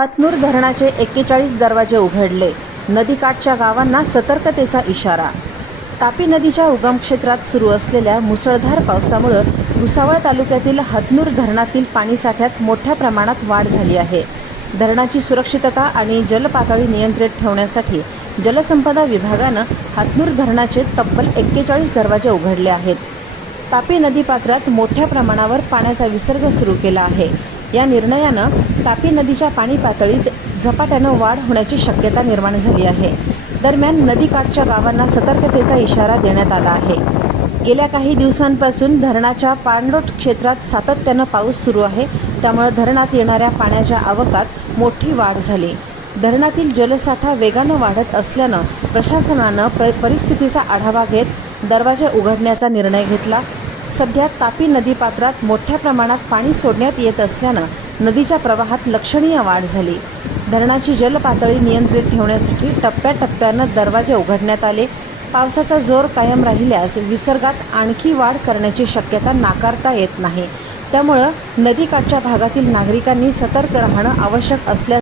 हतनूर धरणाचे 41 दरवाजे उघडले. नदीकाठच्या गावांना सतर्कतेचा इशारा. तापी नदीच्या उगम क्षेत्रात सुरू असलेल्या मुसळधार पावसामुळे भुसावळ तालुक्यातील हतनूर धरणातील पाणीसाठ्यात मोठ्या प्रमाणात वाढ झाली आहे. धरणाची सुरक्षितता आणि जलपातळी नियंत्रित ठेवण्यासाठी जलसंपदा विभागानं हतनूर धरणाचे तब्बल 41 दरवाजे उघडले आहेत. तापी नदीपात्रात मोठ्या प्रमाणावर पाण्याचा विसर्ग सुरू केला आहे. या निर्णयानं तापी नदीच्या पाणी पातळीत झपाट्यानं वाढ होण्याची शक्यता निर्माण झाली आहे. दरम्यान नदीकाठच्या गावांना सतर्कतेचा इशारा देण्यात आला आहे. गेल्या काही दिवसांपासून धरणाच्या पाणलोट क्षेत्रात सातत्यानं पाऊस सुरू आहे. त्यामुळे धरणात येणाऱ्या पाण्याच्या आवकात मोठी वाढ झाली. धरणातील जलसाठा वेगानं वाढत असल्यानं प्रशासनानं परिस्थितीचा आढावा घेत दरवाजे उघडण्याचा निर्णय घेतला. सध्या तापी नदीपात्रात मोठ्या प्रमाणात पाणी सोडण्यात येत असल्यानं नदीच्या प्रवाहात लक्षणीय वाढ झाली. धरणाची जलपातळी नियंत्रित ठेवण्यासाठी टप्प्याटप्प्यानं दरवाजे उघडण्यात आले. पावसाचा जोर कायम राहिल्यास विसर्गात आणखी वाढ करण्याची शक्यता नाकारता येत नाही. त्यामुळे नदीकाठच्या भागातील नागरिकांनी सतर्क राहणं आवश्यक असल्याचं